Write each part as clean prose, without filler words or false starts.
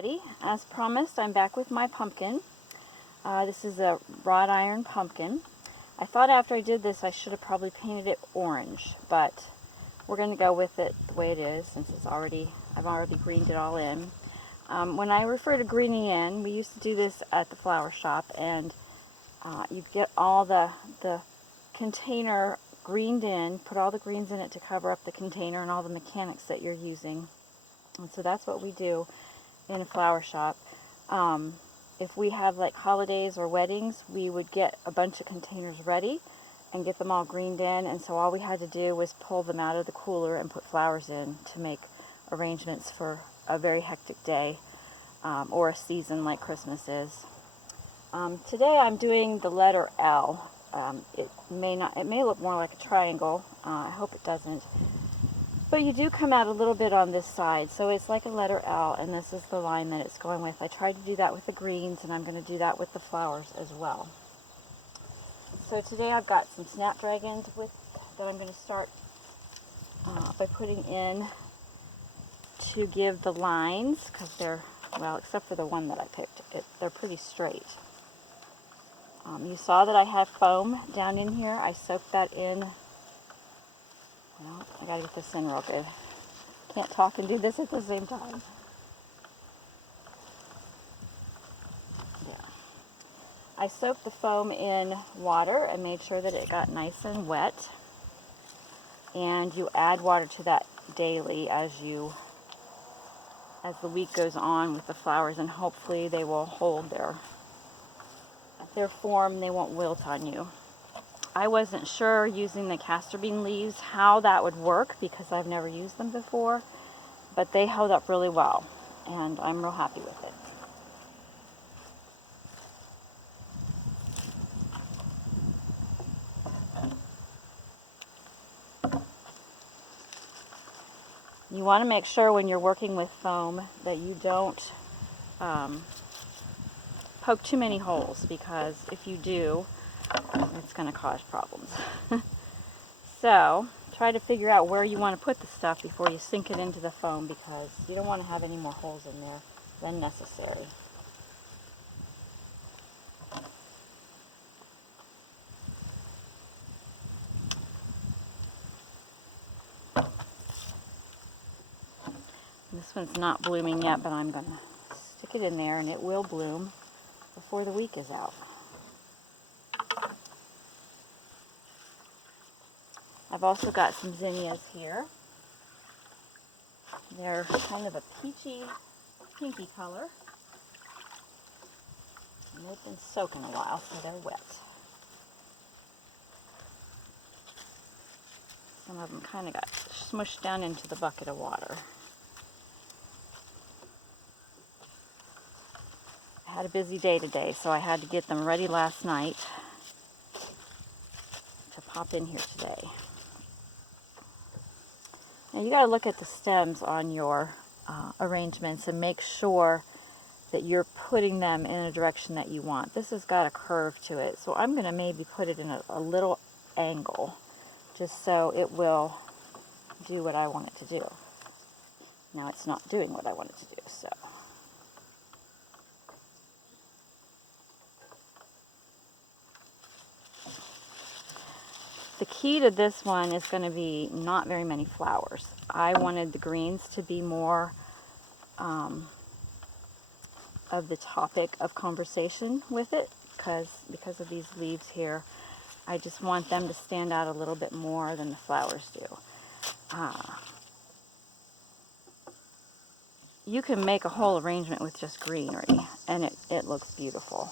everybody. As promised, I'm back with my pumpkin. This is a wrought iron pumpkin. I thought after I did this I should have probably painted it orange, but we're going to go with it the way it is since I've already greened it all in. When I refer to greening in, we used to do this at the flower shop, and you get all the container greened in, put all the greens in it to cover up the container and all the mechanics that you're using. And so that's what we do in a flower shop. If we have like holidays or weddings, we would get a bunch of containers ready and get them all greened in, and so all we had to do was pull them out of the cooler and put flowers in to make arrangements for a very hectic day or a season like Christmas is. Today I'm doing the letter L. It may look more like a triangle. I hope it doesn't. But you do come out a little bit on this side, so it's like a letter L, and this is the line that it's going with. I tried to do that with the greens, and I'm going to do that with the flowers as well. So today I've got some snapdragons that I'm going to start by putting in to give the lines, because they're, well, except for the one that I picked, they're pretty straight. You saw that I have foam down in here. I soaked that in. Well, I gotta get this in real good. Can't talk and do this at the same time. Yeah. I soaked the foam in water and made sure that it got nice and wet. And you add water to that daily as the week goes on with the flowers, and hopefully they will hold their form. They won't wilt on you. I wasn't sure using the castor bean leaves how that would work because I've never used them before, but they held up really well, and I'm real happy with it. You want to make sure when you're working with foam that you don't poke too many holes, because if you do, it's going to cause problems. So try to figure out where you want to put the stuff before you sink it into the foam, because you don't want to have any more holes in there than necessary. This one's not blooming yet, but I'm going to stick it in there and it will bloom before the week is out. I've also got some zinnias here. They're kind of a peachy, pinky color. And they've been soaking a while, so they're wet. Some of them kind of got smushed down into the bucket of water. I had a busy day today, so I had to get them ready last night to pop in here today. Now you got to look at the stems on your arrangements and make sure that you're putting them in a direction that you want. This has got a curve to it, so I'm going to maybe put it in a little angle just so it will do what I want it to do. Now it's not doing what I want it to do, so. The key to this one is going to be not very many flowers. I wanted the greens to be more of the topic of conversation with it, because of these leaves here. I just want them to stand out a little bit more than the flowers do. You can make a whole arrangement with just greenery, and it looks beautiful.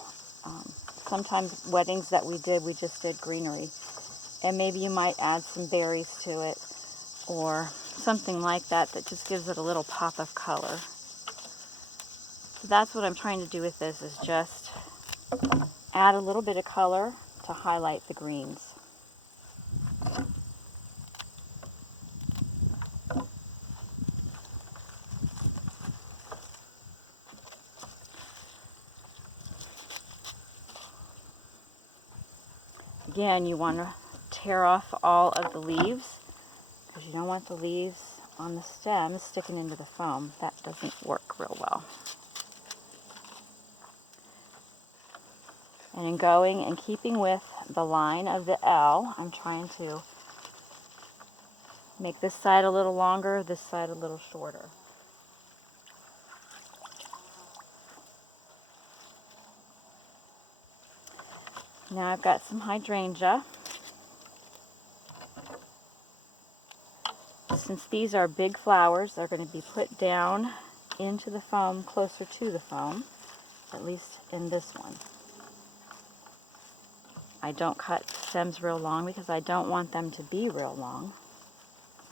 Sometimes weddings that we just did greenery. And maybe you might add some berries to it or something like that just gives it a little pop of color. So that's what I'm trying to do with this, is just add a little bit of color to highlight the greens. Again, you want to tear off all of the leaves, because you don't want the leaves on the stem sticking into the foam. That doesn't work real well. And in going and keeping with the line of the L, I'm trying to make this side a little longer, this side a little shorter. Now I've got some hydrangea. Since these are big flowers, they're going to be put down into the foam, closer to the foam, at least in this one. I don't cut stems real long because I don't want them to be real long,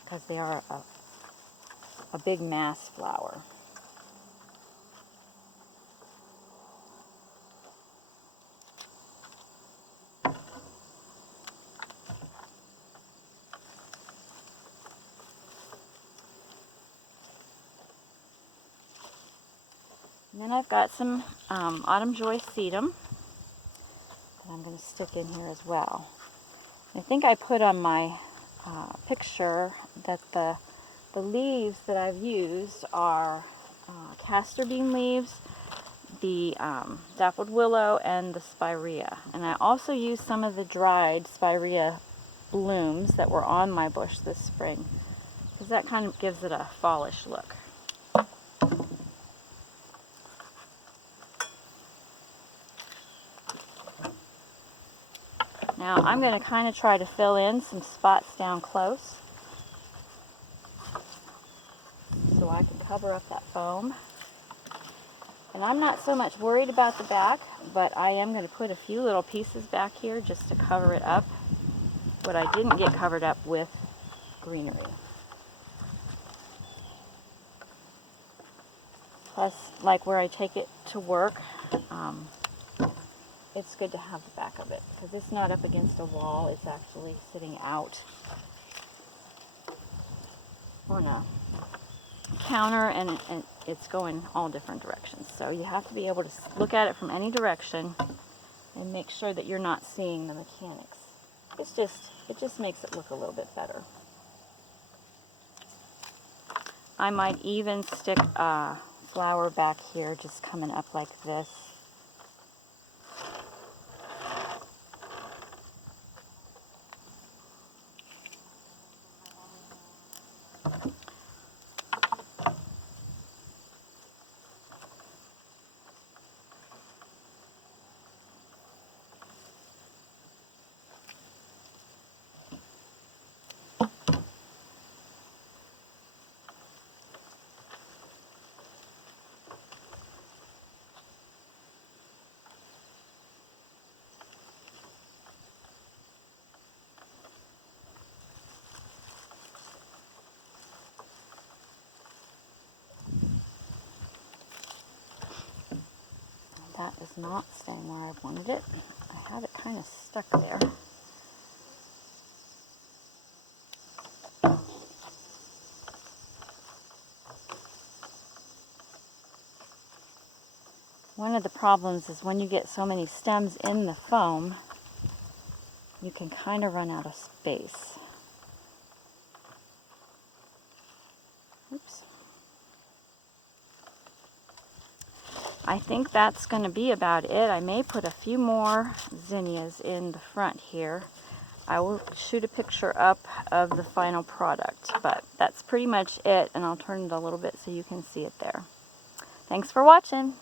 because they are a big mass flower. And then I've got some Autumn Joy Sedum that I'm going to stick in here as well. I think I put on my picture that the leaves that I've used are castor bean leaves, the dappled willow, and the spirea. And I also used some of the dried spirea blooms that were on my bush this spring, because that kind of gives it a fallish look. Now I'm going to kind of try to fill in some spots down close so I can cover up that foam. And I'm not so much worried about the back, but I am going to put a few little pieces back here just to cover it up, what I didn't get covered up with greenery. Plus, like where I take it to work, it's good to have the back of it, because it's not up against a wall, it's actually sitting out on a counter, and it's going all different directions. So you have to be able to look at it from any direction and make sure that you're not seeing the mechanics. It just makes it look a little bit better. I might even stick a flower back here just coming up like this. That is not staying where I wanted it. I have it kind of stuck there. One of the problems is when you get so many stems in the foam, you can kind of run out of space. Oops. I think that's going to be about it. I may put a few more zinnias in the front here. I will shoot a picture up of the final product, but that's pretty much it, and I'll turn it a little bit so you can see it there. Thanks for watching.